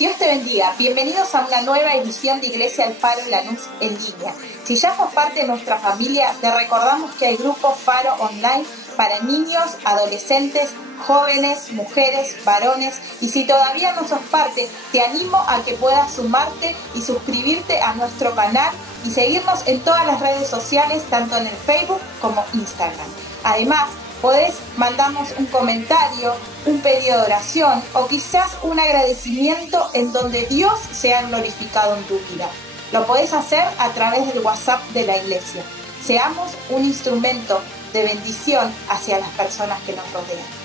Dios te bendiga. Bienvenidos a una nueva edición de Iglesia El Faro Lanús en línea. Si ya sos parte de nuestra familia, te recordamos que hay grupos Faro Online para niños, adolescentes, jóvenes, mujeres, varones. Y si todavía no sos parte, te animo a que puedas sumarte y suscribirte a nuestro canal y seguirnos en todas las redes sociales, tanto en el Facebook como Instagram. Además, podés mandarnos un comentario, un pedido de oración o quizás un agradecimiento en donde Dios sea glorificado en tu vida. Lo podés hacer a través del WhatsApp de la iglesia. Seamos un instrumento de bendición hacia las personas que nos rodean.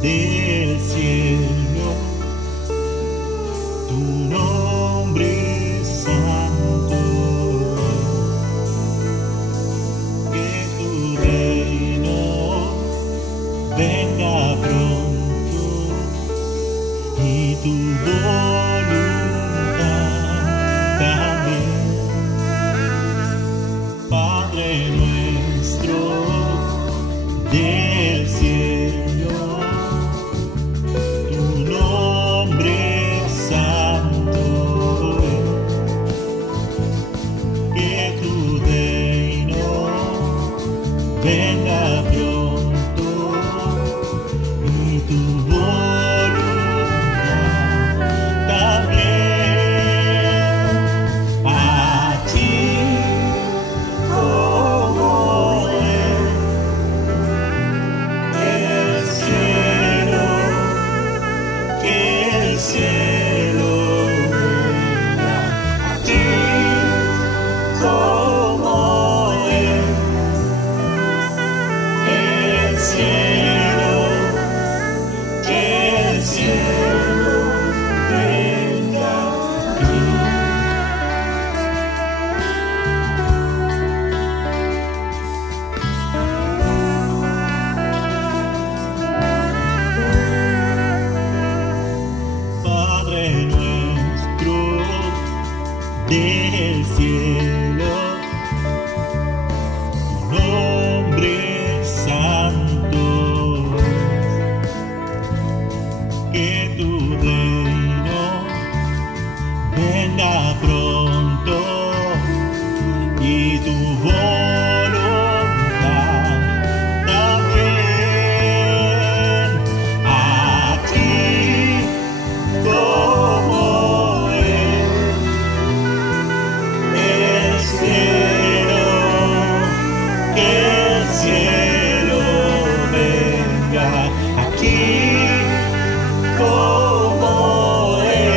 Del cielo, tu nombre santo, que tu reino venga pronto y tu voluntad también. Padre nuestro del cielo, venga pronto y tu voluntad también, aquí como en el cielo, que el cielo venga, aquí como en cielo, que el cielo venga aquí. Padre nuestro del cielo, tu nombre santo, que tu reino venga pronto y tu voluntad también, aquí como en el cielo, que el cielo venga aquí como en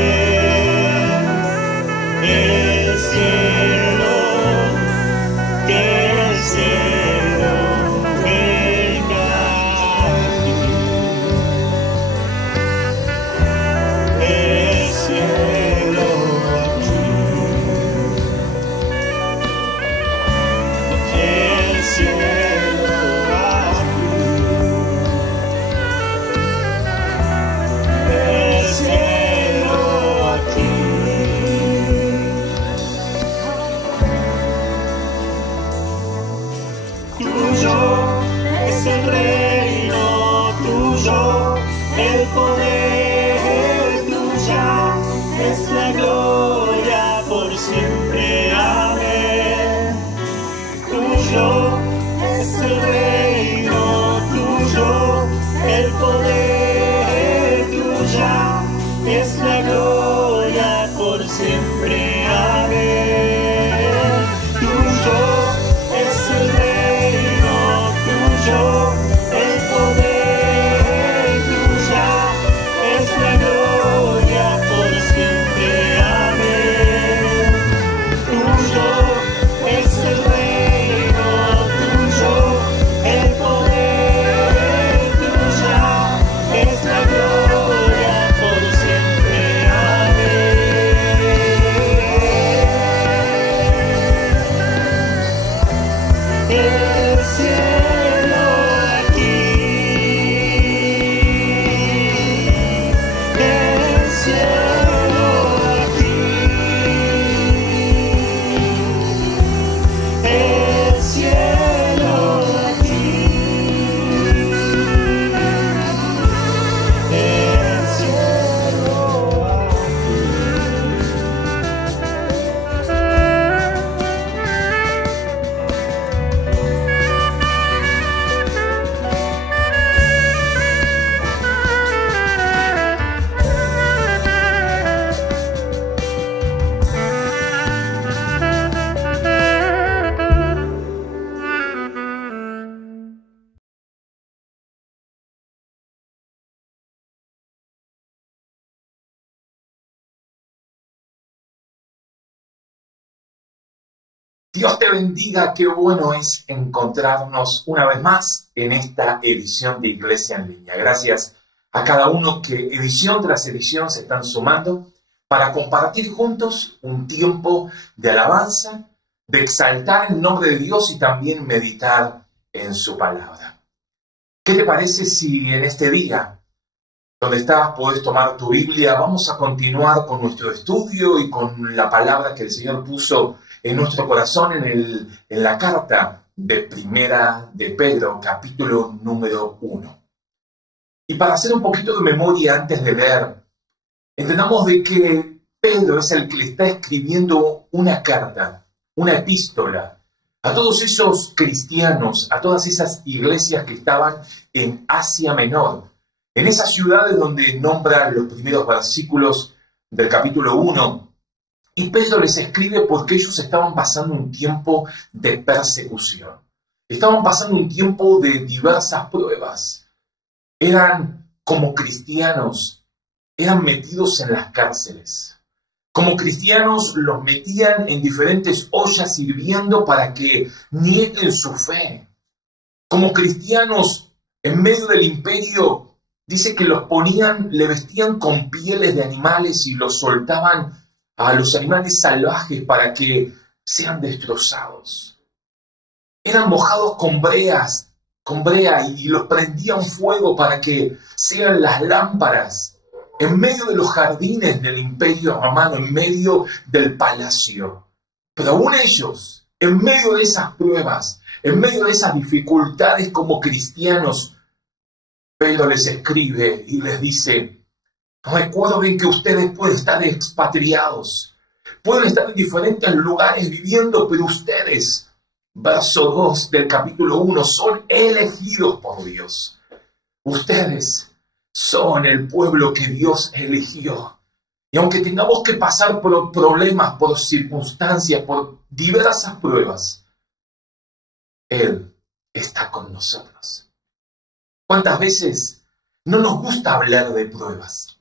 el cielo, que el cielo venga aquí, el cielo aquí, el cielo aquí, el cielo aquí. Tuyo es el reino, tuyo el poder. es la gloria por siempre. Amén. Tuyo es el reino, tuyo el poder, tuya es la gloria por siempre. Amén. Tuyo es el reino, tuyo el poder, tuya es la gloria por siempre. Amén. Tuyo es el reino, tuyo el poder, tuya es la gloria por siempre. Amén. El cielo aquí, el cielo aquí, el cielo aquí, el cielo Dios te bendiga, qué bueno es encontrarnos una vez más en esta edición de Iglesia en Línea. Gracias a cada uno que edición tras edición se están sumando para compartir juntos un tiempo de alabanza, de exaltar el nombre de Dios y también meditar en su palabra. ¿Qué te parece si en este día, donde estás, podés tomar tu Biblia? Vamos a continuar con nuestro estudio y con la palabra que el Señor puso en nuestro corazón en la carta de Primera de Pedro, capítulo número 1. Y para hacer un poquito de memoria antes de leer, entendamos de que Pedro es el que le está escribiendo una carta, una epístola, a todos esos cristianos, a todas esas iglesias que estaban en Asia Menor, en esas ciudades donde nombra los primeros versículos del capítulo 1. Y Pedro les escribe porque ellos estaban pasando un tiempo de persecución. Estaban pasando un tiempo de diversas pruebas. Eran como cristianos, eran metidos en las cárceles. Como cristianos los metían en diferentes ollas sirviendo para que nieguen su fe. Como cristianos, en medio del imperio, dice que los ponían, le vestían con pieles de animales y los soltaban a los animales salvajes para que sean destrozados. Eran mojados con brea y los prendían fuego para que sean las lámparas en medio de los jardines del imperio romano, en medio del palacio. Pero aún ellos, en medio de esas pruebas, en medio de esas dificultades como cristianos, Pedro les escribe y les dice: recuerden que ustedes pueden estar expatriados, pueden estar en diferentes lugares viviendo, pero ustedes, verso 2 del capítulo 1, son elegidos por Dios. Ustedes son el pueblo que Dios eligió. Y aunque tengamos que pasar por problemas, por circunstancias, por diversas pruebas, Él está con nosotros. ¿Cuántas veces no nos gusta hablar de pruebas?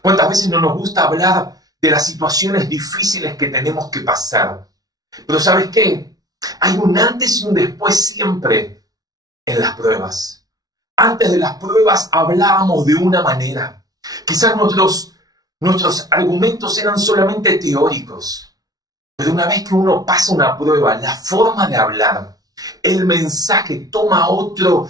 ¿Cuántas veces no nos gusta hablar de las situaciones difíciles que tenemos que pasar? Pero ¿sabes qué? Hay un antes y un después siempre en las pruebas. Antes de las pruebas hablábamos de una manera. Quizás nuestros argumentos eran solamente teóricos. Pero una vez que uno pasa una prueba, la forma de hablar, el mensaje toma otro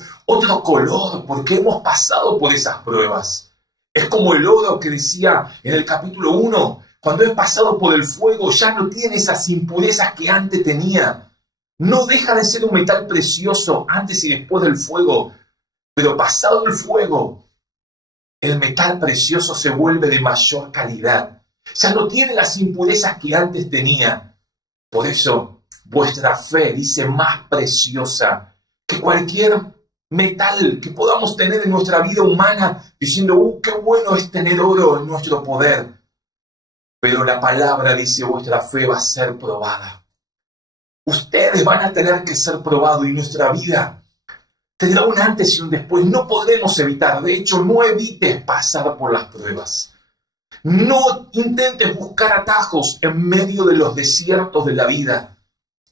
color porque hemos pasado por esas pruebas. Es como el oro que decía en el capítulo 1, cuando es pasado por el fuego ya no tiene esas impurezas que antes tenía. No deja de ser un metal precioso antes y después del fuego, pero pasado el fuego, el metal precioso se vuelve de mayor calidad, ya no tiene las impurezas que antes tenía. Por eso vuestra fe, dice, más preciosa que cualquier metal que podamos tener en nuestra vida humana, diciendo, qué bueno es tener oro en nuestro poder. Pero la palabra dice, vuestra fe va a ser probada. Ustedes van a tener que ser probados y nuestra vida tendrá un antes y un después. No podremos evitar, de hecho, no evites pasar por las pruebas. No intentes buscar atajos en medio de los desiertos de la vida.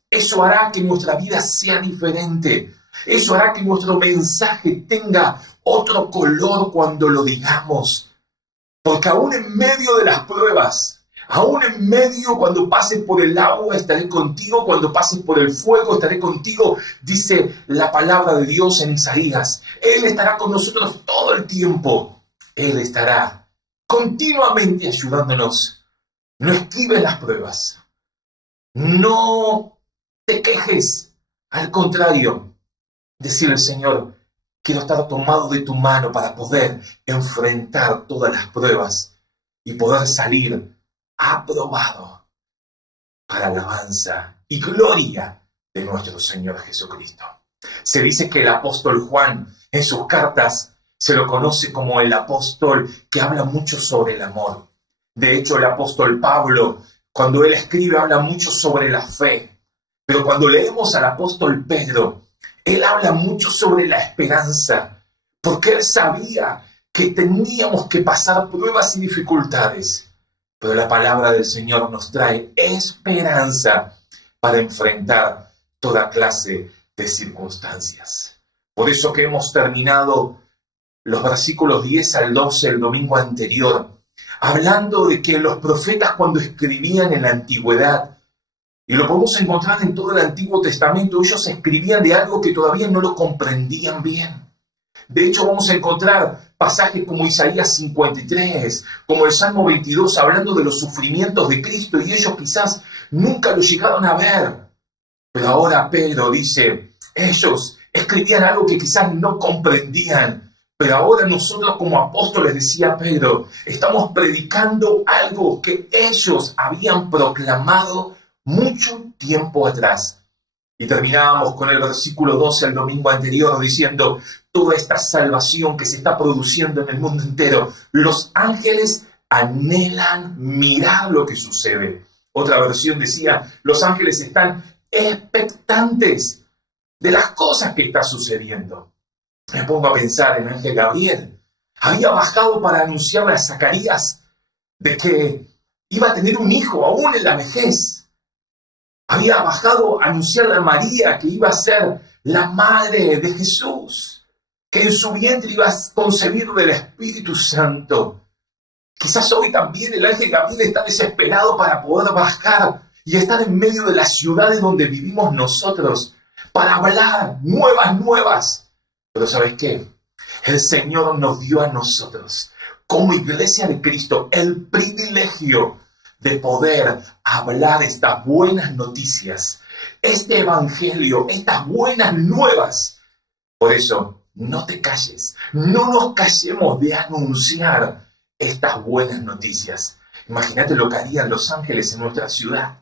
Eso hará que nuestra vida sea diferente. Eso hará que nuestro mensaje tenga otro color cuando lo digamos. Porque aún en medio de las pruebas, aún en medio, cuando pases por el agua, estaré contigo. Cuando pases por el fuego, estaré contigo. Dice la palabra de Dios en Isaías. Él estará con nosotros todo el tiempo. Él estará continuamente ayudándonos. No esquives las pruebas. No te quejes. Al contrario, decirle al Señor, quiero estar tomado de tu mano para poder enfrentar todas las pruebas y poder salir aprobado para alabanza y gloria de nuestro Señor Jesucristo. Se dice que el apóstol Juan en sus cartas se lo conoce como el apóstol que habla mucho sobre el amor. De hecho, el apóstol Pablo, cuando él escribe, habla mucho sobre la fe. Pero cuando leemos al apóstol Pedro, él habla mucho sobre la esperanza, porque él sabía que teníamos que pasar pruebas y dificultades. Pero la palabra del Señor nos trae esperanza para enfrentar toda clase de circunstancias. Por eso que hemos terminado los versículos 10 al 12 el domingo anterior, hablando de que los profetas cuando escribían en la antigüedad, y lo podemos encontrar en todo el Antiguo Testamento, ellos escribían de algo que todavía no lo comprendían bien. De hecho, vamos a encontrar pasajes como Isaías 53, como el Salmo 22, hablando de los sufrimientos de Cristo, y ellos quizás nunca lo llegaron a ver. Pero ahora Pedro dice, ellos escribían algo que quizás no comprendían, pero ahora nosotros como apóstoles, decía Pedro, estamos predicando algo que ellos habían proclamado mucho tiempo atrás. Y terminábamos con el versículo 12 el domingo anterior diciendo, toda esta salvación que se está produciendo en el mundo entero, los ángeles anhelan mirar lo que sucede. Otra versión decía, los ángeles están expectantes de las cosas que están sucediendo. Me pongo a pensar en el ángel Gabriel. Había bajado para anunciarle a Zacarías de que iba a tener un hijo aún en la vejez. Había bajado a anunciarle a María que iba a ser la madre de Jesús, que en su vientre iba a concebir del Espíritu Santo. Quizás hoy también el ángel Gabriel está desesperado para poder bajar y estar en medio de las ciudades donde vivimos nosotros, para hablar nuevas. Pero ¿sabes qué? El Señor nos dio a nosotros, como Iglesia de Cristo, el privilegio de poder hablar estas buenas noticias, este evangelio, estas buenas nuevas. Por eso, no te calles, no nos callemos de anunciar estas buenas noticias. Imagínate lo que harían los ángeles en nuestra ciudad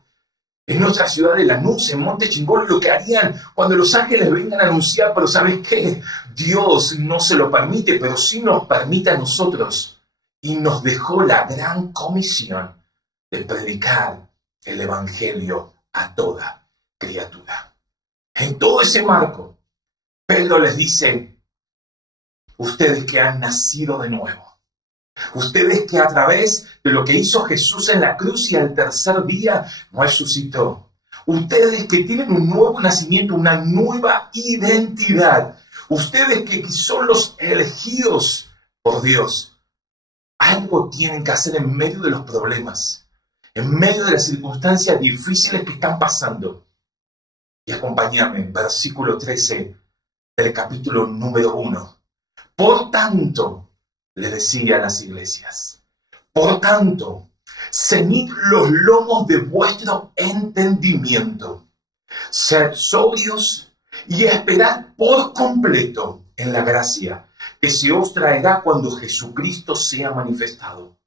de Lanús, en Monte Chingolo, lo que harían cuando los ángeles vengan a anunciar, pero ¿sabes qué? Dios no se lo permite, pero sí nos permite a nosotros, y nos dejó la gran comisión de predicar el evangelio a toda criatura. En todo ese marco, Pedro les dice, ustedes que han nacido de nuevo, ustedes que a través de lo que hizo Jesús en la cruz y al tercer día resucitó, ustedes que tienen un nuevo nacimiento, una nueva identidad, ustedes que son los elegidos por Dios, algo tienen que hacer en medio de los problemas, en medio de las circunstancias difíciles que están pasando. Y acompáñame, versículo 13 del capítulo número 1. Por tanto, le decía a las iglesias, por tanto, ceñid los lomos de vuestro entendimiento, sed sobrios y esperad por completo en la gracia que se os traerá cuando Jesucristo sea manifestado.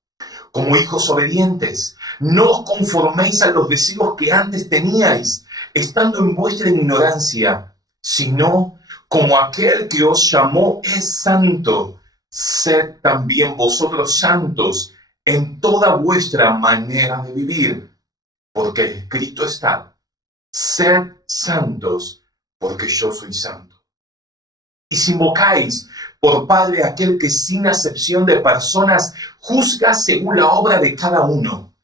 como hijos obedientes. No os conforméis a los deseos que antes teníais, estando en vuestra ignorancia, sino como aquel que os llamó es santo, sed también vosotros santos en toda vuestra manera de vivir, porque escrito está, sed santos, porque yo soy santo. Y si invocáis por Padre aquel que sin acepción de personas juzga según la obra de cada uno,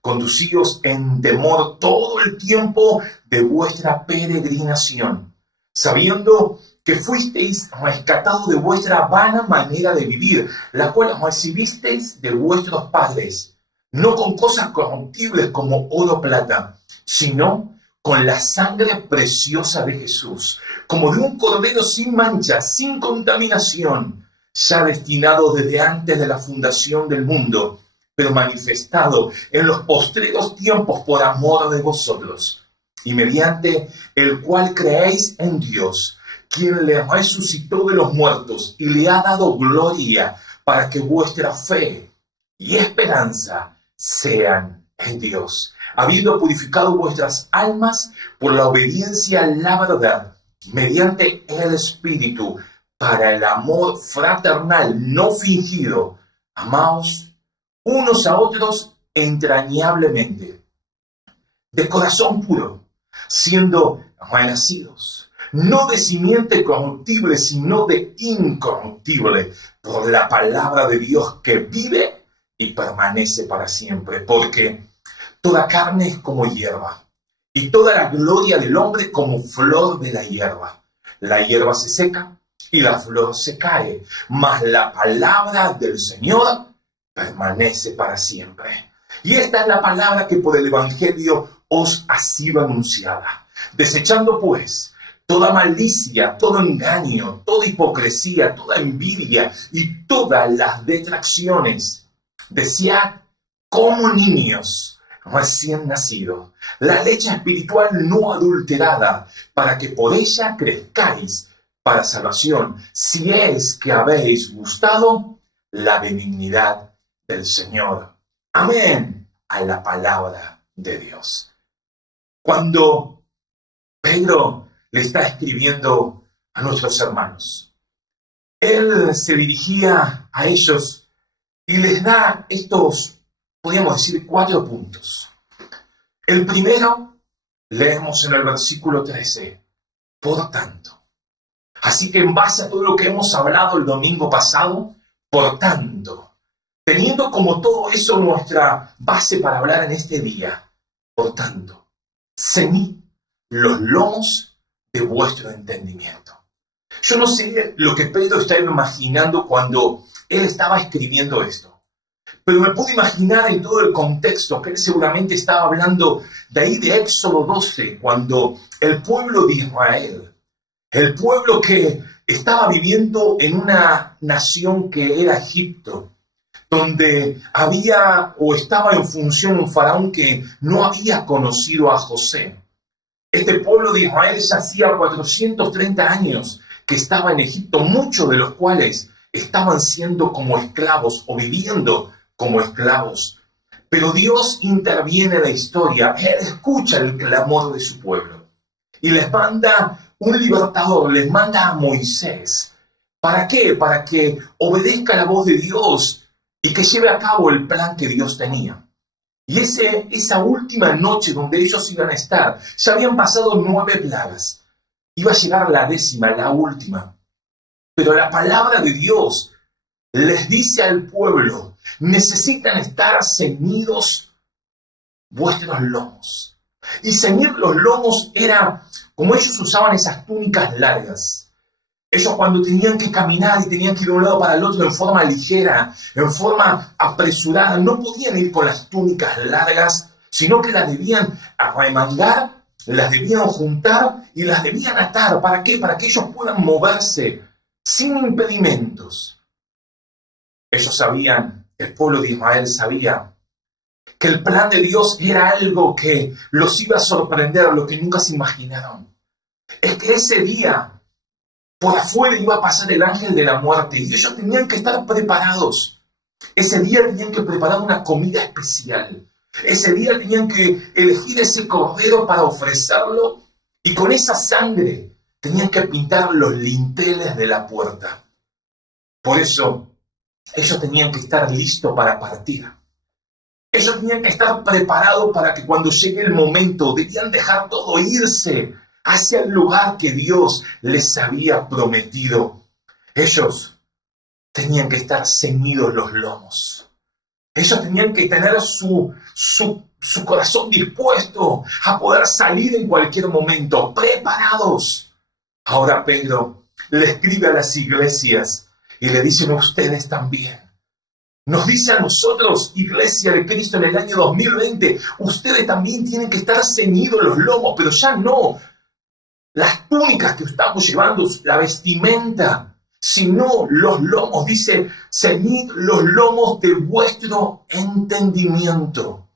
conducíos en temor todo el tiempo de vuestra peregrinación, sabiendo que fuisteis rescatados de vuestra vana manera de vivir, la cual recibisteis de vuestros padres, no con cosas corruptibles como oro o plata, sino con la sangre preciosa de Jesús, como de un cordero sin mancha, sin contaminación, ya destinado desde antes de la fundación del mundo, pero manifestado en los postreros tiempos por amor de vosotros, y mediante el cual creéis en Dios, quien le resucitó de los muertos y le ha dado gloria, para que vuestra fe y esperanza sean en Dios, habiendo purificado vuestras almas por la obediencia a la verdad, mediante el Espíritu, para el amor fraternal no fingido. Amaos unos a otros entrañablemente, de corazón puro, siendo renacidos, no de simiente corruptible, sino de incorruptible, por la palabra de Dios que vive y permanece para siempre, porque toda carne es como hierba, y toda la gloria del hombre como flor de la hierba. La hierba se seca y la flor se cae, mas la palabra del Señor permanece para siempre. Y esta es la palabra que por el Evangelio os ha sido anunciada. Desechando pues toda malicia, todo engaño, toda hipocresía, toda envidia y todas las detracciones, desead como niños recién nacidos la leche espiritual no adulterada, para que por ella crezcáis para salvación, si es que habéis gustado la benignidad del Señor. Amén a la palabra de Dios. Cuando Pedro le está escribiendo a nuestros hermanos, él se dirigía a ellos y les da estos, podríamos decir, 4 puntos. El primero, leemos en el versículo 13, por tanto. Así que en base a todo lo que hemos hablado el domingo pasado, por tanto, teniendo como todo eso nuestra base para hablar en este día, por tanto, ceñid los lomos de vuestro entendimiento. Yo no sé lo que Pedro estaba imaginando cuando él estaba escribiendo esto, pero me puedo imaginar en todo el contexto que él seguramente estaba hablando de ahí de Éxodo 12, cuando el pueblo de Israel, el pueblo que estaba viviendo en una nación que era Egipto, donde había o estaba en función un faraón que no había conocido a José. Este pueblo de Israel ya hacía 430 años que estaba en Egipto, muchos de los cuales estaban siendo como esclavos o viviendo como esclavos. Pero Dios interviene en la historia, Él escucha el clamor de su pueblo y les manda un libertador, les manda a Moisés. ¿Para qué? Para que obedezca la voz de Dios y que lleve a cabo el plan que Dios tenía. Y esa última noche donde ellos iban a estar, ya habían pasado 9 plagas. Iba a llegar la 10ª, la última. Pero la palabra de Dios les dice al pueblo, necesitan estar ceñidos vuestros lomos. Y ceñir los lomos era como ellos usaban esas túnicas largas. Ellos cuando tenían que caminar y tenían que ir de un lado para el otro en forma ligera, en forma apresurada, no podían ir con las túnicas largas, sino que las debían arremangar, las debían juntar y las debían atar. ¿Para qué? Para que ellos puedan moverse sin impedimentos. Ellos sabían, el pueblo de Israel sabía, que el plan de Dios era algo que los iba a sorprender, lo que nunca se imaginaron. Es que ese día, por afuera iba a pasar el ángel de la muerte y ellos tenían que estar preparados. Ese día tenían que preparar una comida especial. Ese día tenían que elegir ese cordero para ofrecerlo y con esa sangre tenían que pintar los linteles de la puerta. Por eso ellos tenían que estar listos para partir. Ellos tenían que estar preparados para que cuando llegue el momento debían dejar todo irse hacia el lugar que Dios les había prometido. Ellos tenían que estar ceñidos los lomos. Ellos tenían que tener su corazón dispuesto a poder salir en cualquier momento, preparados. Ahora Pedro le escribe a las iglesias y le dicen a ustedes también. Nos dice a nosotros, Iglesia de Cristo, en el año 2020, ustedes también tienen que estar ceñidos los lomos, pero ya no las túnicas que estamos llevando, la vestimenta, sino los lomos. Dice, ceñid los lomos de vuestro entendimiento.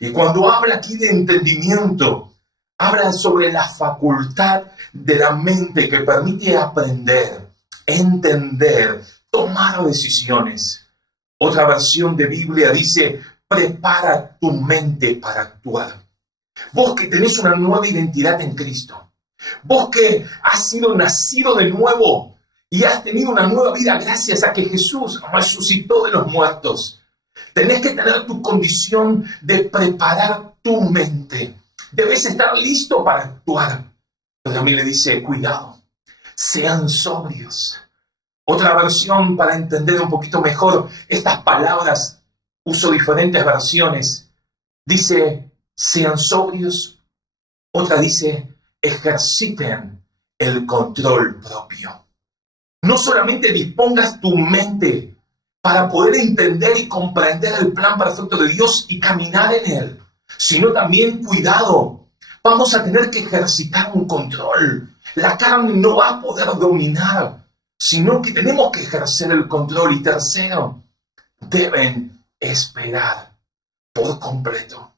Y cuando habla aquí de entendimiento, habla sobre la facultad de la mente que permite aprender, entender, tomar decisiones. Otra versión de Biblia dice, prepara tu mente para actuar. Vos que tenés una nueva identidad en Cristo, vos que has sido nacido de nuevo y has tenido una nueva vida gracias a que Jesús resucitó de los muertos, tenés que tener tu condición de preparar tu mente. Debes estar listo para actuar. Pero también le dice, cuidado, sean sobrios. Otra versión, para entender un poquito mejor estas palabras, uso diferentes versiones. Dice, sean sobrios. Otra dice, ejerciten el control propio. No solamente dispongas tu mente para poder entender y comprender el plan perfecto de Dios y caminar en él, sino también, cuidado, vamos a tener que ejercitar un control. La carne no va a poder dominar, sino que tenemos que ejercer el control. Y tercero, deben esperar por completo.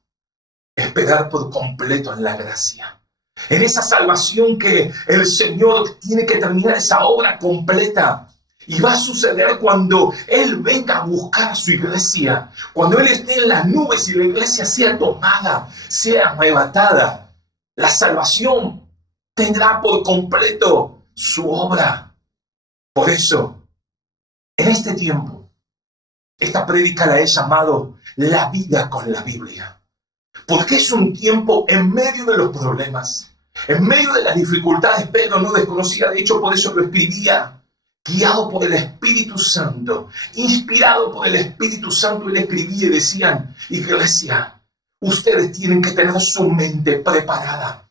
Esperar por completo en la gracia. En esa salvación que el Señor tiene que terminar esa obra completa. Y va a suceder cuando Él venga a buscar a su iglesia. Cuando Él esté en las nubes y la iglesia sea tomada, sea arrebatada. La salvación tendrá por completo su obra. Por eso, en este tiempo, esta prédica la he llamado La vida con la Biblia. Porque es un tiempo en medio de los problemas, en medio de las dificultades. Pedro no desconocía, de hecho por eso lo escribía, guiado por el Espíritu Santo, inspirado por el Espíritu Santo. Él escribía y decían, iglesia, ustedes tienen que tener su mente preparada.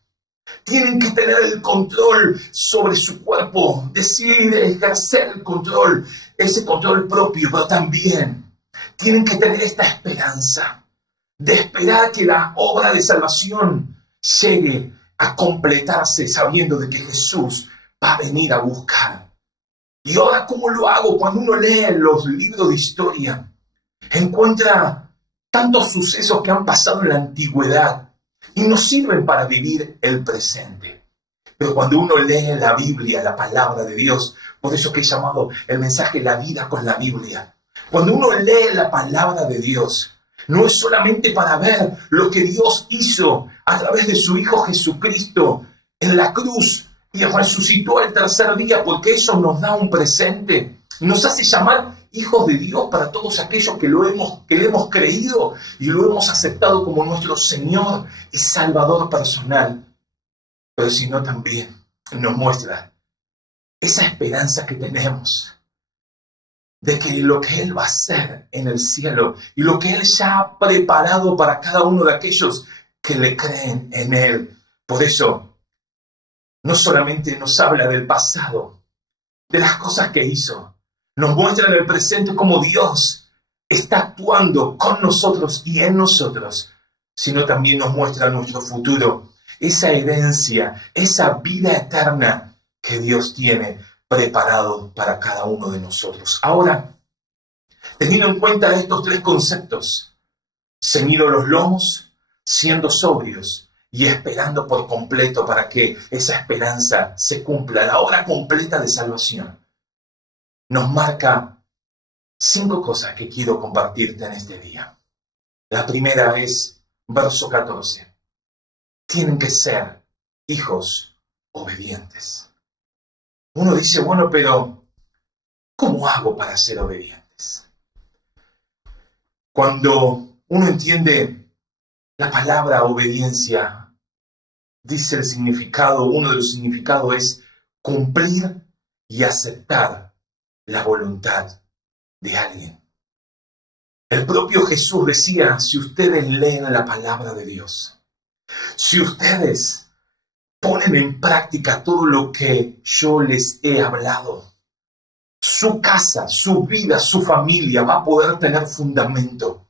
Tienen que tener el control sobre su cuerpo, decidir ejercer el control, ese control propio, pero también tienen que tener esta esperanza de esperar que la obra de salvación llegue a completarse sabiendo de que Jesús va a venir a buscar. Y ahora, ¿cómo lo hago? Cuando uno lee los libros de historia, encuentra tantos sucesos que han pasado en la antigüedad y nos sirven para vivir el presente. Pero cuando uno lee la Biblia, la palabra de Dios, por eso que he llamado el mensaje La vida con la Biblia. Cuando uno lee la palabra de Dios, no es solamente para ver lo que Dios hizo a través de su Hijo Jesucristo en la cruz y resucitó el tercer día, porque eso nos da un presente. Nos hace llamar hijos de Dios para todos aquellos que le hemos creído y lo hemos aceptado como nuestro Señor y Salvador personal. Pero sino también nos muestra esa esperanza que tenemos de que lo que Él va a hacer en el cielo y lo que Él ya ha preparado para cada uno de aquellos que le creen en Él. Por eso, no solamente nos habla del pasado, de las cosas que hizo, nos muestra en el presente cómo Dios está actuando con nosotros y en nosotros, sino también nos muestra nuestro futuro, esa herencia, esa vida eterna que Dios tiene preparado para cada uno de nosotros. Ahora, teniendo en cuenta estos tres conceptos, ceñidos los lomos, siendo sobrios y esperando por completo para que esa esperanza se cumpla, la obra completa de salvación, nos marca 5 cosas que quiero compartirte en este día. La primera es verso 14. Tienen que ser hijos obedientes. Uno dice, bueno, pero ¿cómo hago para ser obedientes? Cuando uno entiende la palabra obediencia, dice el significado, uno de los significados es cumplir y aceptar la voluntad de alguien. El propio Jesús decía, si ustedes leen la palabra de Dios, si ustedes ponen en práctica todo lo que yo les he hablado, su casa, su vida, su familia va a poder tener fundamento.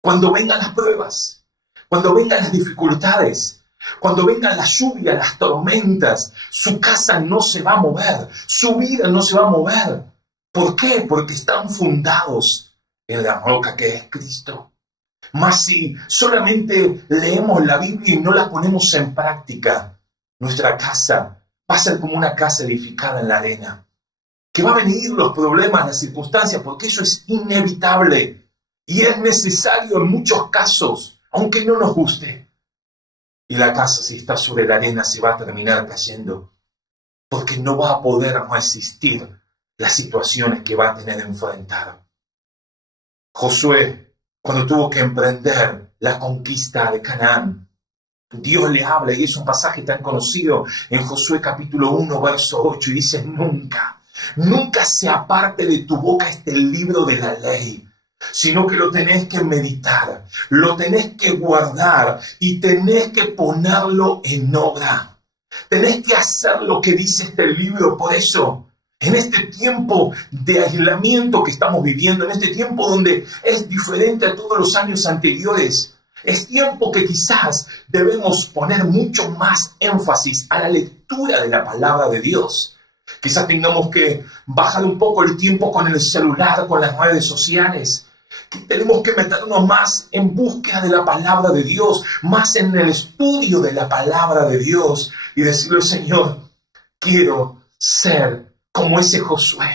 Cuando vengan las pruebas, cuando vengan las dificultades, cuando vengan las lluvias, las tormentas, su casa no se va a mover, su vida no se va a mover. ¿Por qué? Porque están fundados en la roca que es Cristo. Mas si solamente leemos la Biblia y no la ponemos en práctica, nuestra casa va a ser como una casa edificada en la arena. Que va a venir los problemas, las circunstancias, porque eso es inevitable y es necesario en muchos casos, aunque no nos guste. Y la casa, si está sobre la arena, se va a terminar cayendo, porque no va a poder resistir las situaciones que va a tener que enfrentar. Josué, cuando tuvo que emprender la conquista de Canaán, Dios le habla, y es un pasaje tan conocido en Josué capítulo 1, verso 8, y dice, nunca se aparte de tu boca este libro de la ley, sino que lo tenés que meditar, lo tenés que guardar y tenés que ponerlo en obra. Tenés que hacer lo que dice este libro. Por eso, en este tiempo de aislamiento que estamos viviendo, en este tiempo donde es diferente a todos los años anteriores, es tiempo que quizás debemos poner mucho más énfasis a la lectura de la palabra de Dios. Quizás tengamos que bajar un poco el tiempo con el celular, con las redes sociales. Tenemos que meternos más en búsqueda de la palabra de Dios, más en el estudio de la palabra de Dios y decirle, Señor, quiero ser como ese Josué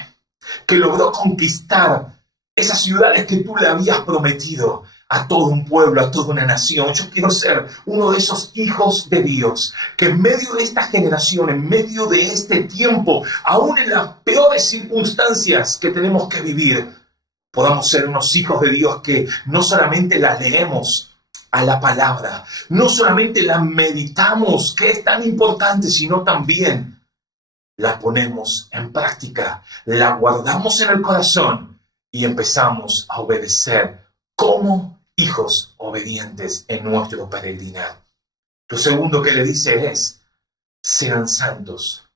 que logró conquistar esas ciudades que tú le habías prometido a todo un pueblo, a toda una nación. Yo quiero ser uno de esos hijos de Dios que en medio de esta generación, en medio de este tiempo, aún en las peores circunstancias que tenemos que vivir, podamos ser unos hijos de Dios que no solamente la leemos a la palabra, no solamente la meditamos, que es tan importante, sino también la ponemos en práctica, la guardamos en el corazón y empezamos a obedecer como hijos obedientes en nuestro peregrinar. Lo segundo que le dice es, sean santos.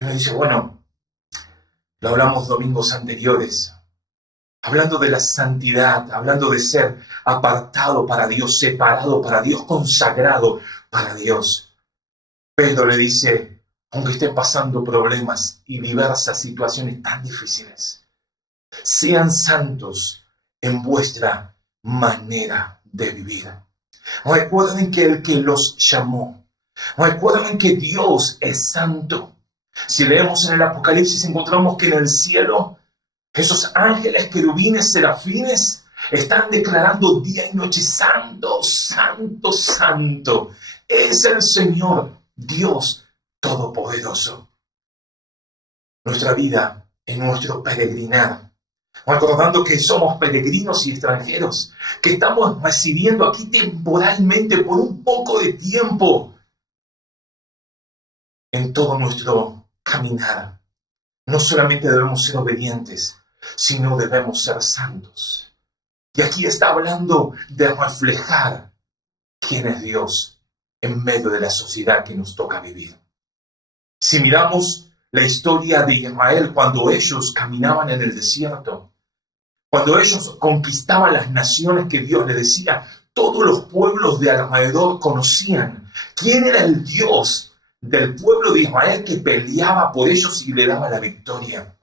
Y me dice, bueno, lo hablamos domingos anteriores, hablando de la santidad, hablando de ser apartado para Dios, separado para Dios, consagrado para Dios. Pedro le dice, aunque estén pasando problemas y diversas situaciones tan difíciles, sean santos en vuestra manera de vivir. Recuerden que el que los llamó, recuerden que Dios es santo. Si leemos en el Apocalipsis encontramos que en el cielo esos ángeles, querubines, serafines están declarando día y noche, santo, santo, santo. Es el Señor, Dios Todopoderoso. Nuestra vida en nuestro peregrinar, recordando que somos peregrinos y extranjeros, que estamos residiendo aquí temporalmente por un poco de tiempo. En todo nuestro caminar, no solamente debemos ser obedientes, sino debemos ser santos. Y aquí está hablando de reflejar quién es Dios en medio de la sociedad que nos toca vivir. Si miramos la historia de Israel cuando ellos caminaban en el desierto, cuando ellos conquistaban las naciones que Dios les decía, todos los pueblos de alrededor conocían quién era el Dios del pueblo de Israel que peleaba por ellos y le daba la victoria.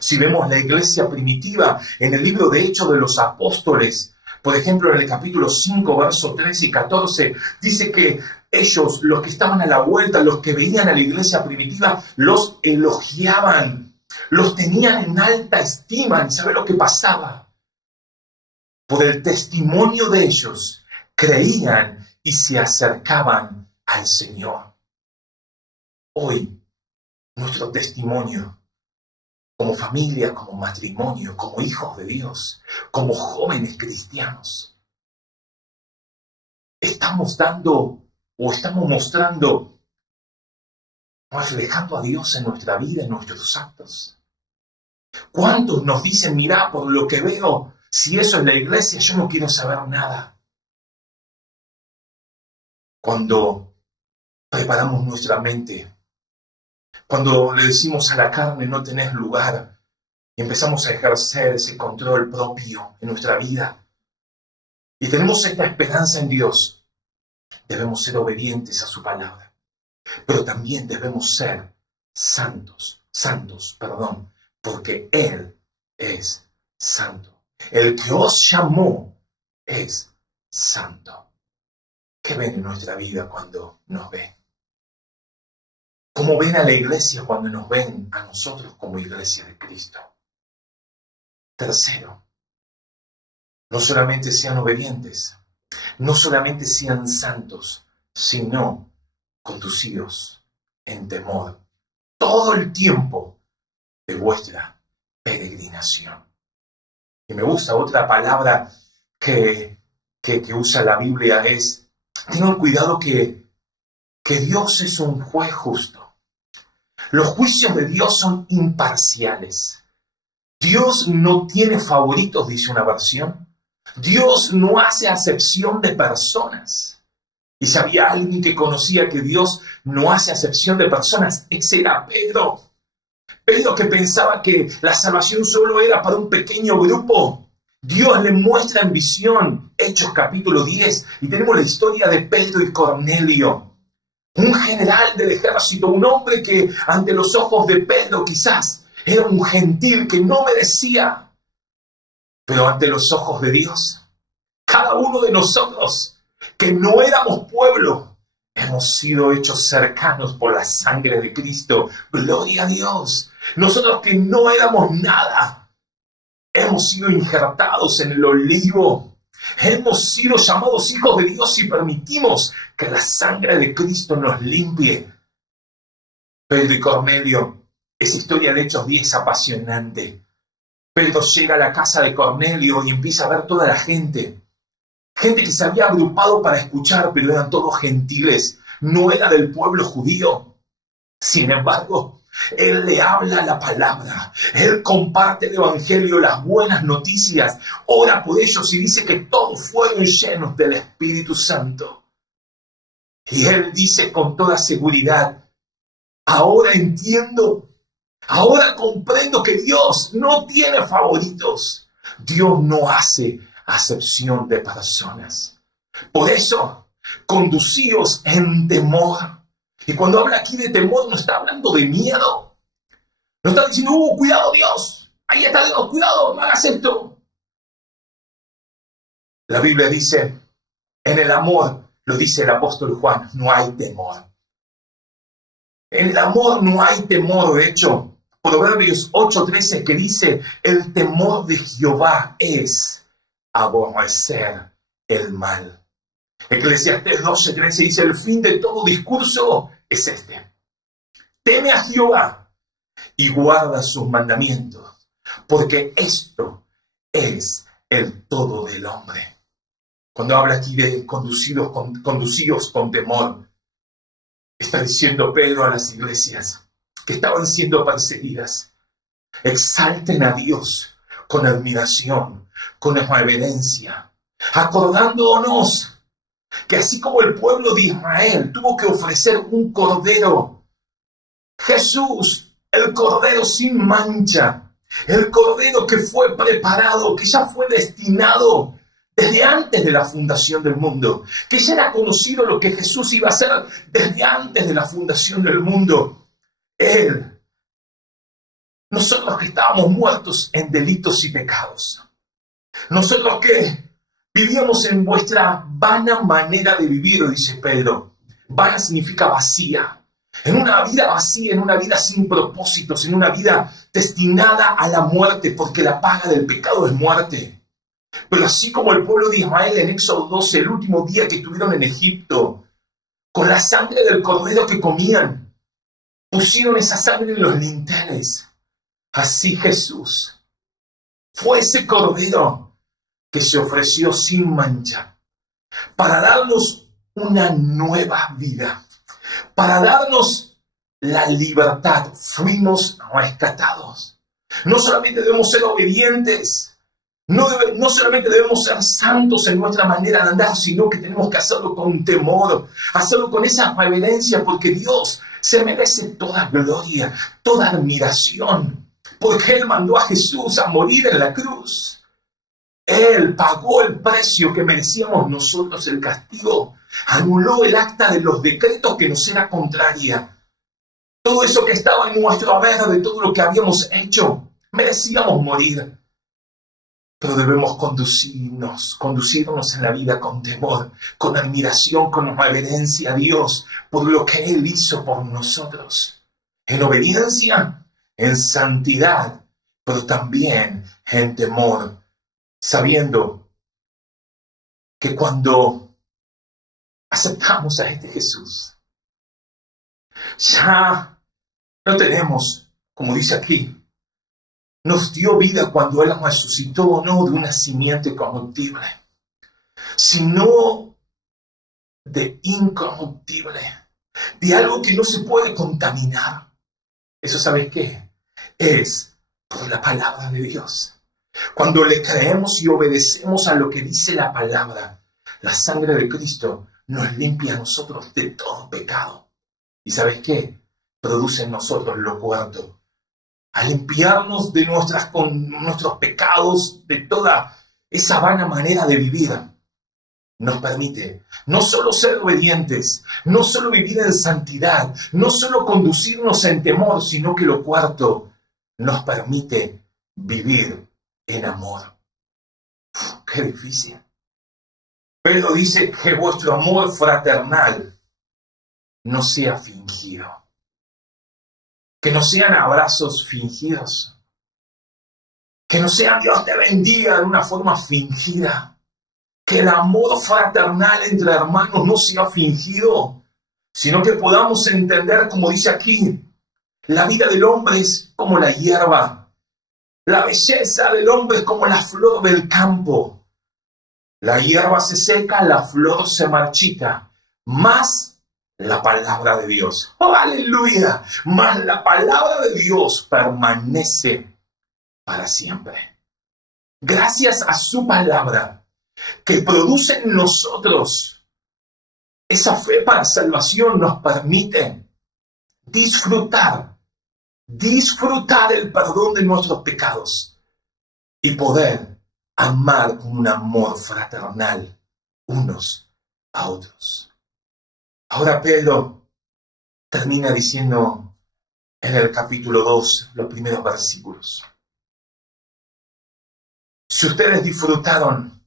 Si vemos la iglesia primitiva en el libro de Hechos de los Apóstoles, por ejemplo en el capítulo 5, versos 13 y 14, dice que ellos, los que estaban a la vuelta, los que veían a la iglesia primitiva, los elogiaban los tenían en alta estima. ¿Y sabe lo que pasaba? Por el testimonio de ellos, creían y se acercaban al Señor. Hoy, nuestro testimonio, como familia, como matrimonio, como hijos de Dios, como jóvenes cristianos, estamos dando o estamos mostrando, reflejando a Dios en nuestra vida, en nuestros actos. ¿Cuántos nos dicen, mira, por lo que veo, si eso es la iglesia, yo no quiero saber nada? Cuando preparamos nuestra mente, cuando le decimos a la carne, no tenés lugar, y empezamos a ejercer ese control propio en nuestra vida, y tenemos esta esperanza en Dios, debemos ser obedientes a su palabra, pero también debemos ser santos, porque Él es santo. El que os llamó es santo. ¿Qué ven en nuestra vida cuando nos ven? ¿Cómo ven a la iglesia cuando nos ven a nosotros como iglesia de Cristo? Tercero, no solamente sean obedientes, no solamente sean santos, sino conducidos en temor todo el tiempo de vuestra peregrinación. Y me gusta otra palabra que usa la Biblia es, tengan cuidado que Dios es un juez justo. Los juicios de Dios son imparciales. Dios no tiene favoritos, dice una versión. Dios no hace acepción de personas. Y si había alguien que conocía que Dios no hace acepción de personas, ese era Pedro. Pedro, que pensaba que la salvación solo era para un pequeño grupo. Dios le muestra en visión, Hechos capítulo 10, y tenemos la historia de Pedro y Cornelio. Un general del ejército, un hombre que ante los ojos de Pedro quizás era un gentil que no merecía. Pero ante los ojos de Dios, cada uno de nosotros que no éramos pueblo, hemos sido hechos cercanos por la sangre de Cristo. Gloria a Dios. Nosotros que no éramos nada, hemos sido injertados en el olivo. Hemos sido llamados hijos de Dios y permitimos que la sangre de Cristo nos limpie. Pedro y Cornelio, esa historia de Hechos 10 es apasionante. Pedro llega a la casa de Cornelio y empieza a ver toda la gente. Gente que se había agrupado para escuchar, pero eran todos gentiles. No era del pueblo judío. Sin embargo, Él le habla la palabra. Él comparte el evangelio, las buenas noticias. Ora por ellos y dice que todos fueron llenos del Espíritu Santo. Y Él dice con toda seguridad, ahora entiendo, ahora comprendo que Dios no tiene favoritos. Dios no hace acepción de personas. Por eso, conducíos en temor. Y cuando habla aquí de temor, no está hablando de miedo. No está diciendo, cuidado Dios, ahí está Dios, cuidado, no hagas esto. La Biblia dice, en el amor, lo dice el apóstol Juan, no hay temor. En el amor no hay temor. De hecho, Proverbios 8:13 que dice, el temor de Jehová es aborrecer el mal. Eclesiastés 12:13 dice, el fin de todo discurso es este. Teme a Jehová y guarda sus mandamientos, porque esto es el todo del hombre. Cuando habla aquí de conducidos con temor, está diciendo Pedro a las iglesias que estaban siendo perseguidas, exalten a Dios con admiración, con reverencia, acordándonos que así como el pueblo de Israel tuvo que ofrecer un cordero, Jesús, el cordero sin mancha, el cordero que fue preparado, que ya fue destinado desde antes de la fundación del mundo, que ya era conocido lo que Jesús iba a hacer desde antes de la fundación del mundo. Él, nosotros que estábamos muertos en delitos y pecados, nosotros que vivíamos en vuestra vana manera de vivir, dice Pedro. Vana significa vacía. en una vida vacía, en una vida sin propósitos, en una vida destinada a la muerte, porque la paga del pecado es muerte. Pero así como el pueblo de Israel en Éxodo 12, el último día que estuvieron en Egipto, con la sangre del cordero que comían, pusieron esa sangre en los linteles. Así Jesús fue ese cordero que se ofreció sin mancha para darnos una nueva vida, para darnos la libertad. Fuimos rescatados. No solamente debemos ser obedientes, no solamente debemos ser santos en nuestra manera de andar, sino que tenemos que hacerlo con temor, hacerlo con esa reverencia, porque Dios se merece toda gloria, toda admiración, porque Él mandó a Jesús a morir en la cruz. Él pagó el precio que merecíamos nosotros, el castigo. Anuló el acta de los decretos que nos era contraria. Todo eso que estaba en nuestro haber, de todo lo que habíamos hecho, merecíamos morir. Pero debemos conducirnos en la vida con temor, con admiración, con reverencia a Dios por lo que Él hizo por nosotros. En obediencia, en santidad, pero también en temor, sabiendo que cuando aceptamos a este Jesús, ya no tenemos, como dice aquí, nos dio vida cuando Él resucitó, no de una simiente corruptible, sino de incorruptible, de algo que no se puede contaminar. ¿Eso sabes qué? Es por la palabra de Dios. Cuando le creemos y obedecemos a lo que dice la palabra, la sangre de Cristo nos limpia a nosotros de todo pecado. ¿Y sabes qué? Produce en nosotros lo cuarto. A limpiarnos de nuestros pecados, de toda esa vana manera de vivir, nos permite no solo ser obedientes, no solo vivir en santidad, no solo conducirnos en temor, sino que lo cuarto, nos permite vivir en amor. ¡Qué difícil! Pedro dice que vuestro amor fraternal no sea fingido. Que no sean abrazos fingidos. Que no sean Dios te bendiga de una forma fingida. Que el amor fraternal entre hermanos no sea fingido, sino que podamos entender, como dice aquí, la vida del hombre es como la hierba. La belleza del hombre es como la flor del campo. La hierba se seca, la flor se marchita. Más la palabra de Dios. ¡Oh, aleluya! Mas la palabra de Dios permanece para siempre. Gracias a su palabra, que produce en nosotros esa fe para salvación, nos permite disfrutar el perdón de nuestros pecados y poder amar con un amor fraternal unos a otros. Ahora Pedro termina diciendo en el capítulo 2, los primeros versículos. Si ustedes disfrutaron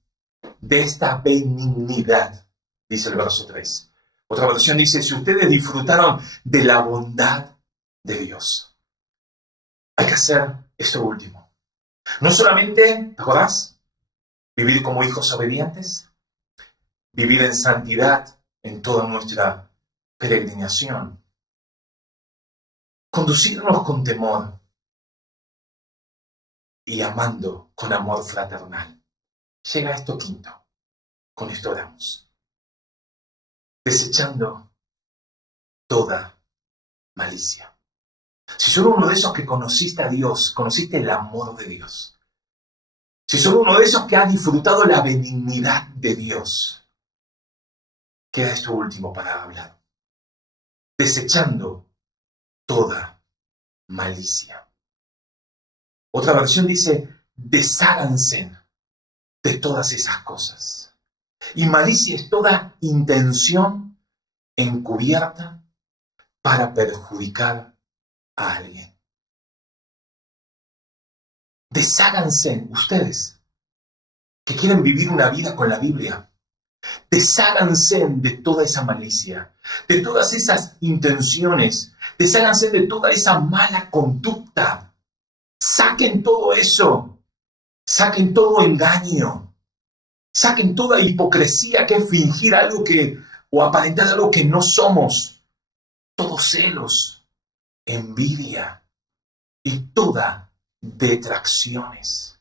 de esta benignidad, dice el verso 3. Otra versión dice, si ustedes disfrutaron de la bondad de Dios. Hay que hacer esto último. No solamente, ¿te acordás? Vivir como hijos obedientes, vivir en santidad, en toda nuestra peregrinación. Conducirnos con temor y amando con amor fraternal. Llega esto quinto. Con esto oramos. Desechando toda malicia. Si sos uno de esos que conociste a Dios, conociste el amor de Dios. Si sos uno de esos que ha disfrutado la benignidad de Dios, queda esto último para hablar. Desechando toda malicia. Otra versión dice, desháganse de todas esas cosas. Y malicia es toda intención encubierta para perjudicar a alguien. Desháganse ustedes que quieren vivir una vida con la Biblia. Desháganse de toda esa malicia, de todas esas intenciones, desháganse de toda esa mala conducta, saquen todo eso, saquen todo engaño, saquen toda hipocresía que es fingir algo o aparentar algo que no somos, todos celos, envidia y toda detracciones.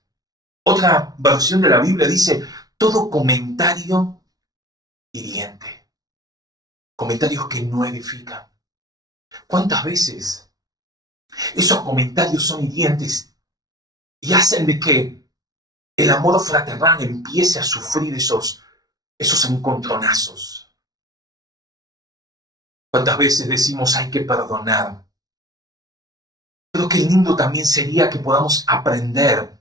Otra versión de la Biblia dice, todo comentario hiriente, comentarios que no edifican. ¿Cuántas veces esos comentarios son hirientes y hacen de que el amor fraternal empiece a sufrir esos encontronazos? ¿Cuántas veces decimos hay que perdonar? Pero qué lindo también sería que podamos aprender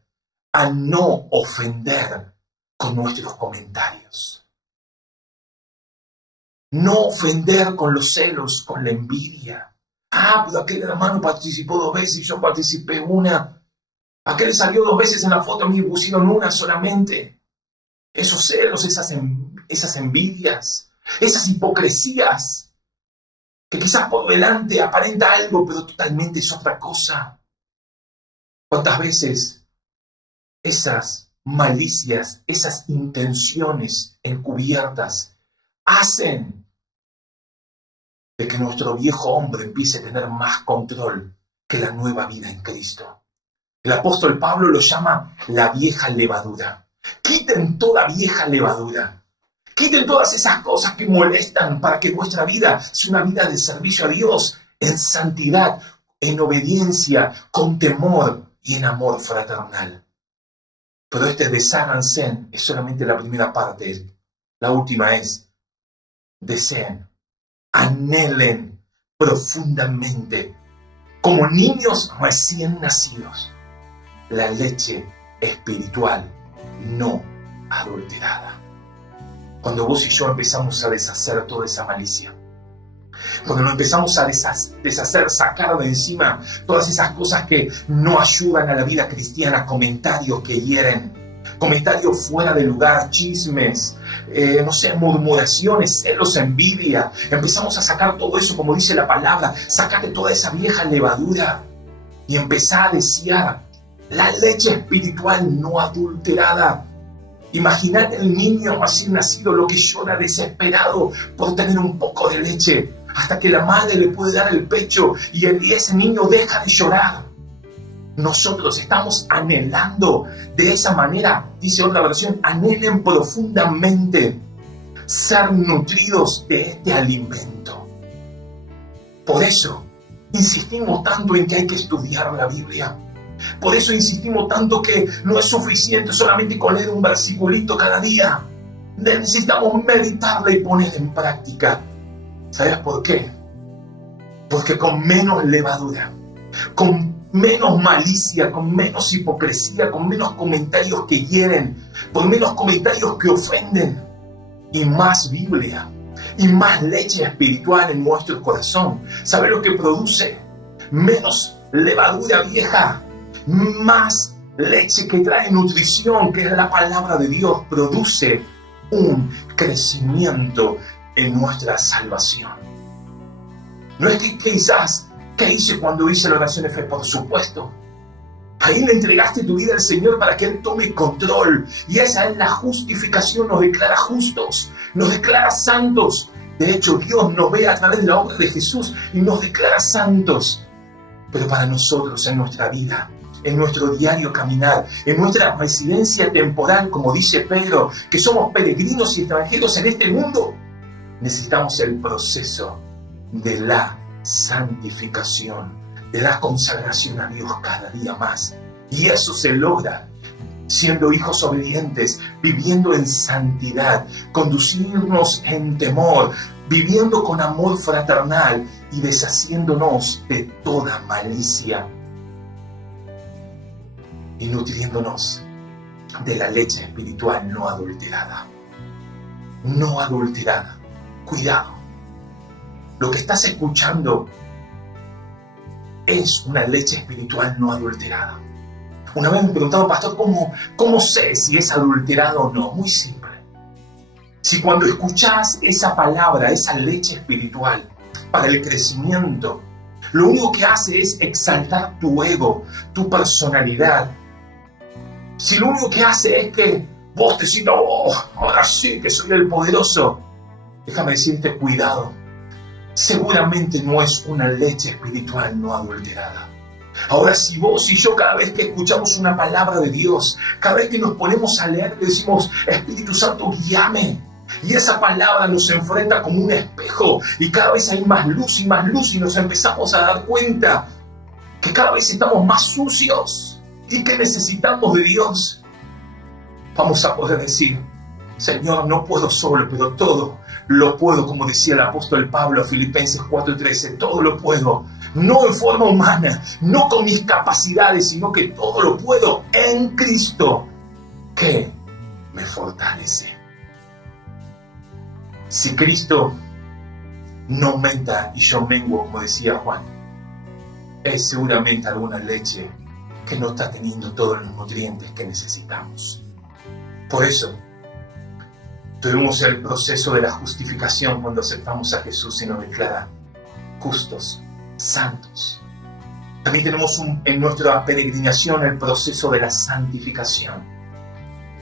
a no ofender con nuestros comentarios. No ofender con los celos, con la envidia. Pero aquel hermano participó 2 veces y yo participé 1. Aquel salió 2 veces en la foto, a mí me pusieron 1 solamente. Esos celos, esas envidias, esas hipocresías, que quizás por delante aparenta algo, pero totalmente es otra cosa. ¿Cuántas veces esas malicias, esas intenciones encubiertas hacen de que nuestro viejo hombre empiece a tener más control que la nueva vida en Cristo? El apóstol Pablo lo llama la vieja levadura. Quiten toda vieja levadura. Quiten todas esas cosas que molestan para que vuestra vida sea una vida de servicio a Dios, en santidad, en obediencia, con temor y en amor fraternal. Pero desháganse es solamente la primera parte. La última es, deseen, anhelen profundamente, como niños recién nacidos, la leche espiritual no adulterada. Cuando vos y yo empezamos a deshacer toda esa malicia, cuando nos empezamos a deshacer, sacar de encima todas esas cosas que no ayudan a la vida cristiana, comentarios que hieren, comentarios fuera de lugar, chismes, murmuraciones, celos, envidia, empezamos a sacar todo eso, como dice la palabra, sacate toda esa vieja levadura y empezá a desear la leche espiritual no adulterada. Imaginate el niño recién nacido, lo que llora desesperado por tener un poco de leche, hasta que la madre le puede dar el pecho y ese niño deja de llorar. Nosotros estamos anhelando de esa manera, dice otra versión, anhelen profundamente ser nutridos de este alimento. Por eso insistimos tanto en que hay que estudiar la Biblia. Por eso insistimos tanto que no es suficiente solamente con leer un versiculito cada día. Necesitamos meditarla y poner en práctica. ¿Sabes por qué? Porque con menos levadura, con menos malicia, con menos hipocresía, con menos comentarios que hieren, con menos comentarios que ofenden, y más Biblia, y más leche espiritual en nuestro corazón. ¿Sabes lo que produce? Menos levadura vieja, más leche que trae nutrición, que es la palabra de Dios, produce un crecimiento en nuestra salvación. No es que quizás, ¿qué hice cuando hice la oración de fe? Por supuesto, ahí le entregaste tu vida al Señor para que Él tome control, y esa es la justificación, nos declara justos, nos declara santos. De hecho, Dios nos ve a través de la obra de Jesús y nos declara santos. Pero para nosotros en nuestra vida, en nuestro diario caminar, en nuestra residencia temporal, como dice Pedro, que somos peregrinos y extranjeros en este mundo, necesitamos el proceso de la santificación, de la consagración a Dios cada día más. Y eso se logra siendo hijos obedientes, viviendo en santidad, conducirnos en temor, viviendo con amor fraternal y deshaciéndonos de toda malicia y nutriéndonos de la leche espiritual no adulterada. No adulterada. Cuidado. Lo que estás escuchando es una leche espiritual no adulterada. Una vez me preguntaron, pastor, ¿cómo sé si es adulterado o no? Muy simple. Si cuando escuchás esa palabra, esa leche espiritual para el crecimiento, lo único que hace es exaltar tu ego, tu personalidad. Si lo único que hace es que vos te sientas, oh, ahora sí que soy el poderoso, déjame decirte, cuidado. Seguramente no es una leche espiritual no adulterada. Ahora, si vos y yo cada vez que escuchamos una palabra de Dios, cada vez que nos ponemos a leer, le decimos, Espíritu Santo, guíame. Y esa palabra nos enfrenta como un espejo y cada vez hay más luz y nos empezamos a dar cuenta que cada vez estamos más sucios y que necesitamos de Dios. Vamos a poder decir, Señor, no puedo solo, pero todo lo puedo, como decía el apóstol Pablo, Filipenses 4:13, todo lo puedo, no en forma humana, no con mis capacidades, sino que todo lo puedo en Cristo, que me fortalece. Si Cristo no aumenta y yo menguo, como decía Juan, es seguramente alguna leche que no está teniendo todos los nutrientes que necesitamos. Por eso, tuvimos el proceso de la justificación cuando aceptamos a Jesús y nos declara justos, santos. También tenemos en nuestra peregrinación el proceso de la santificación.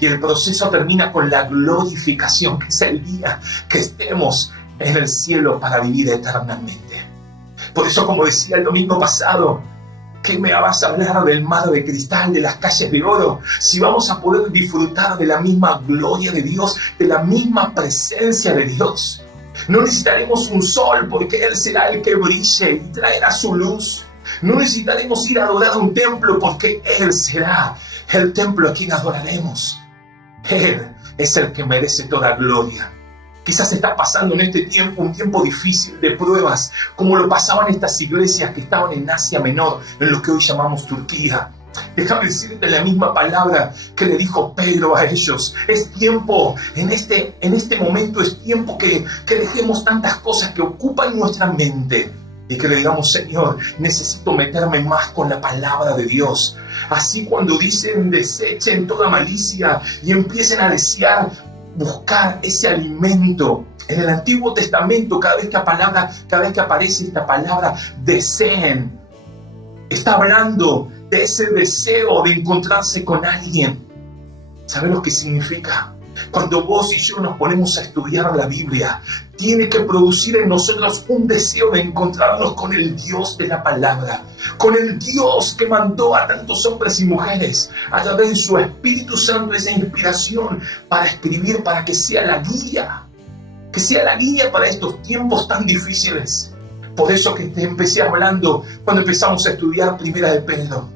Y el proceso termina con la glorificación, que es el día que estemos en el cielo para vivir eternamente. Por eso, como decía el domingo pasado, ¿qué me vas a hablar del mar de cristal, de las calles de oro? Si vamos a poder disfrutar de la misma gloria de Dios, de la misma presencia de Dios. No necesitaremos un sol porque Él será el que brille y traerá su luz. No necesitaremos ir a adorar a un templo porque Él será el templo a quien adoraremos. Él es el que merece toda gloria. Quizás está pasando en este tiempo un tiempo difícil de pruebas, como lo pasaban estas iglesias que estaban en Asia Menor, en lo que hoy llamamos Turquía. Déjame decirte la misma palabra que le dijo Pedro a ellos. Es tiempo, en este momento es tiempo que dejemos tantas cosas que ocupan nuestra mente y que le digamos, Señor, necesito meterme más con la palabra de Dios. Así cuando dicen desechen toda malicia y empiecen a desear buscar ese alimento. En el Antiguo Testamento, cada vez que aparece esta palabra, deseen, está hablando de ese deseo de encontrarse con alguien. ¿Sabes lo que significa? Cuando vos y yo nos ponemos a estudiar la Biblia, tiene que producir en nosotros un deseo de encontrarnos con el Dios de la palabra, con el Dios que mandó a tantos hombres y mujeres a través de su Espíritu Santo, esa inspiración para escribir, para que sea la guía para estos tiempos tan difíciles. Por eso que te empecé hablando cuando empezamos a estudiar Primera de Pedro.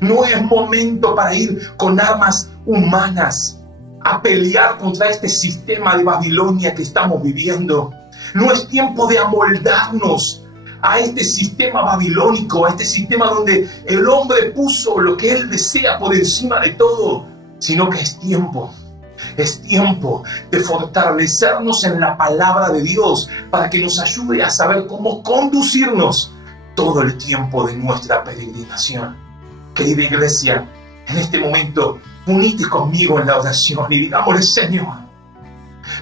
No es momento para ir con armas humanas a pelear contra este sistema de Babilonia que estamos viviendo. No es tiempo de amoldarnos a este sistema babilónico, a este sistema donde el hombre puso lo que él desea por encima de todo, sino que es tiempo de fortalecernos en la palabra de Dios para que nos ayude a saber cómo conducirnos todo el tiempo de nuestra peregrinación. Querida iglesia, en este momento, unite conmigo en la oración y digámosle, Señor,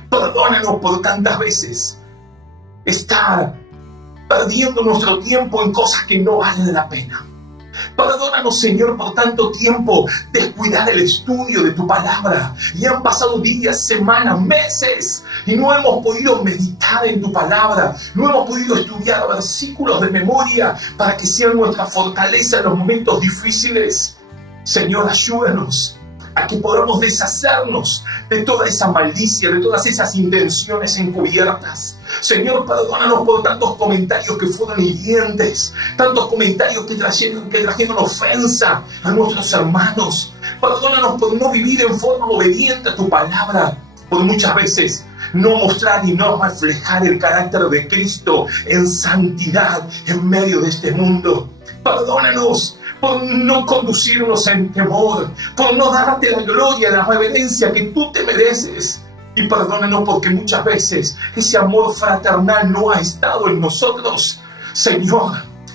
perdónanos por tantas veces estar perdiendo nuestro tiempo en cosas que no valen la pena. Perdónanos, Señor, por tanto tiempo descuidar el estudio de tu palabra. Y han pasado días, semanas, meses, y no hemos podido meditar en tu palabra. No hemos podido estudiar versículos de memoria para que sean nuestra fortaleza en los momentos difíciles. Señor, ayúdanos a que podamos deshacernos de toda esa malicia, de todas esas intenciones encubiertas. Señor, perdónanos por tantos comentarios que fueron hirientes, tantos comentarios que trajeron ofensa a nuestros hermanos. Perdónanos por no vivir en forma obediente a tu palabra, por muchas veces no mostrar y no reflejar el carácter de Cristo en santidad en medio de este mundo. Perdónanos por no conducirnos en temor, por no darte la gloria, la reverencia que tú te mereces. Y perdónanos porque muchas veces ese amor fraternal no ha estado en nosotros. Señor,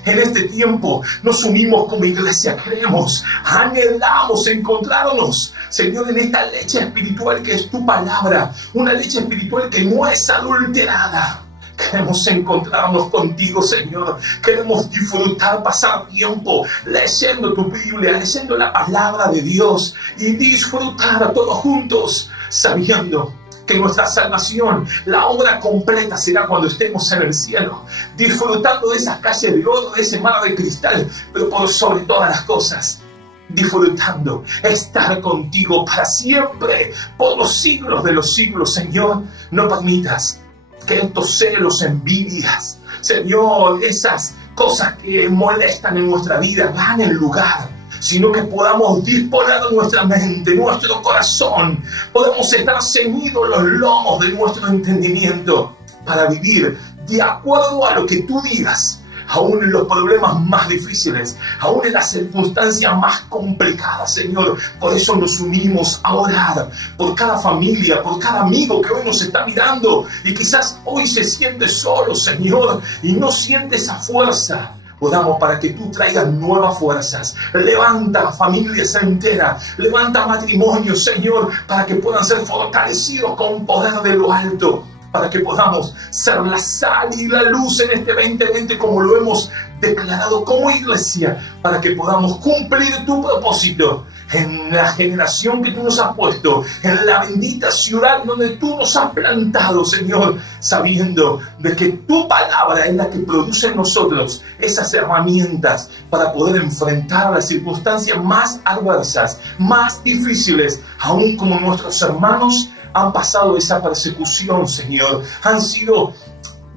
En este tiempo nos unimos como iglesia, queremos, anhelamos encontrarnos, Señor, en esta leche espiritual que es tu palabra, una leche espiritual que no es adulterada. Queremos encontrarnos contigo, Señor. Queremos disfrutar, pasar tiempo leyendo tu Biblia, leyendo la palabra de Dios y disfrutar todos juntos, sabiendo que nuestra salvación, la obra completa será cuando estemos en el cielo, disfrutando de esas calles de oro, de ese mar de cristal, pero por sobre todas las cosas, disfrutando estar contigo para siempre, por los siglos de los siglos. Señor, no permitas que estos celos, envidias, Señor, esas cosas que molestan en nuestra vida ganen lugar, sino que podamos disponer de nuestra mente, nuestro corazón, podemos estar ceñidos los lomos de nuestro entendimiento para vivir de acuerdo a lo que tú digas, aún en los problemas más difíciles, aún en las circunstancias más complicadas, Señor. Por eso nos unimos a orar por cada familia, por cada amigo que hoy nos está mirando y quizás hoy se siente solo, Señor, y no siente esa fuerza. Oramos para que tú traigas nuevas fuerzas. Levanta familias enteras, levanta matrimonios, Señor, para que puedan ser fortalecidos con poder de lo alto, para que podamos ser la sal y la luz en este 2020 como lo hemos declarado como iglesia, para que podamos cumplir tu propósito en la generación que tú nos has puesto, en la bendita ciudad donde tú nos has plantado, Señor, sabiendo de que tu palabra es la que produce en nosotros esas herramientas para poder enfrentar las circunstancias más adversas, más difíciles, aún como nuestros hermanos han pasado esa persecución, Señor, han sido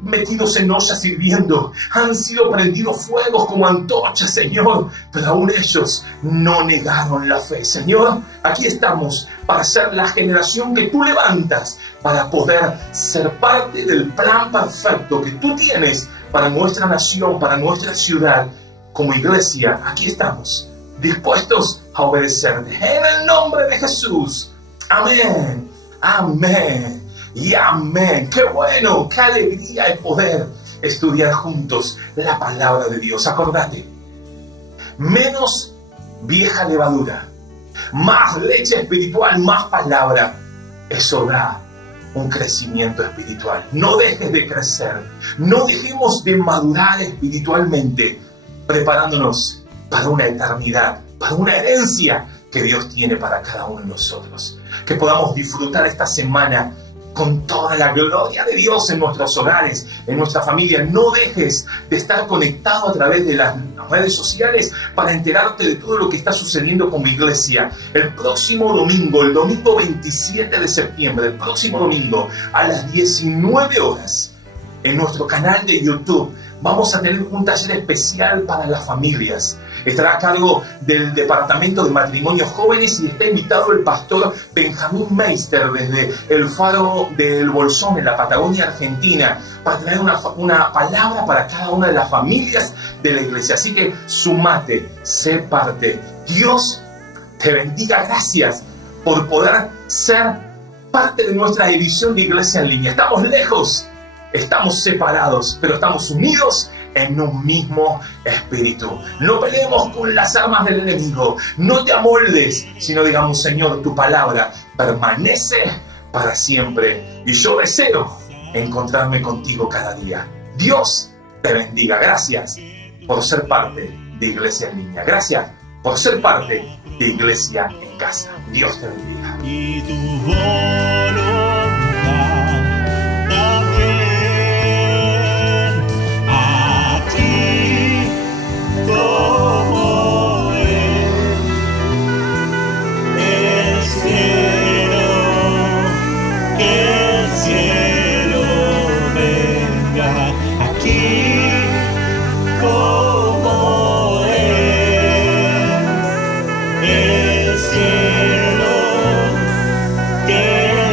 metidos en ollas sirviendo, han sido prendidos fuegos como antorchas, Señor, pero aún ellos no negaron la fe. Señor, aquí estamos para ser la generación que tú levantas, para poder ser parte del plan perfecto que tú tienes para nuestra nación, para nuestra ciudad. Como iglesia, aquí estamos, dispuestos a obedecerte. En el nombre de Jesús. Amén. Amén. Y amén. Qué bueno, qué alegría es poder estudiar juntos la palabra de Dios. Acordate, menos vieja levadura, más leche espiritual, más palabra. Eso da un crecimiento espiritual. No dejes de crecer, no dejemos de madurar espiritualmente, preparándonos para una eternidad, para una herencia que Dios tiene para cada uno de nosotros. Que podamos disfrutar esta semana con toda la gloria de Dios en nuestros hogares, en nuestra familia. No dejes de estar conectado a través de las redes sociales para enterarte de todo lo que está sucediendo como iglesia. El próximo domingo, el domingo 27 de septiembre, el próximo domingo a las 19 horas, en nuestro canal de YouTube, vamos a tener un taller especial para las familias. Estará a cargo del Departamento de Matrimonios Jóvenes y está invitado el pastor Benjamín Meister desde el Faro del Bolsón en la Patagonia Argentina para traer una palabra para cada una de las familias de la iglesia. Así que sumate, sé parte. Dios te bendiga. Gracias por poder ser parte de nuestra edición de Iglesia en Línea. Estamos lejos, estamos separados, pero estamos unidos en un mismo espíritu. No peleemos con las armas del enemigo, no te amoldes, sino digamos: Señor, tu palabra permanece para siempre y yo deseo encontrarme contigo cada día. Dios te bendiga. Gracias por ser parte de Iglesia en Línea. Gracias por ser parte de Iglesia en Casa. Dios te bendiga. Y tu voluntad también. Aquí como el cielo, que el cielo venga. Aquí como el cielo, que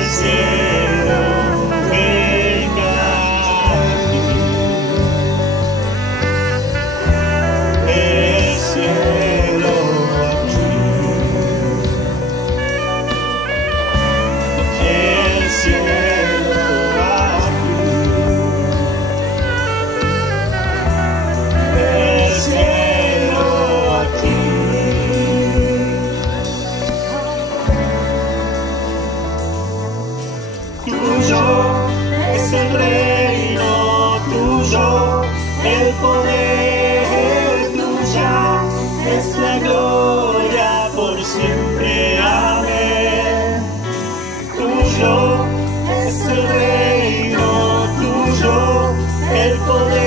tuyo es el reino, tuyo el poder, tuya es la gloria por siempre. Amén. Tuyo es el reino, tuyo el poder.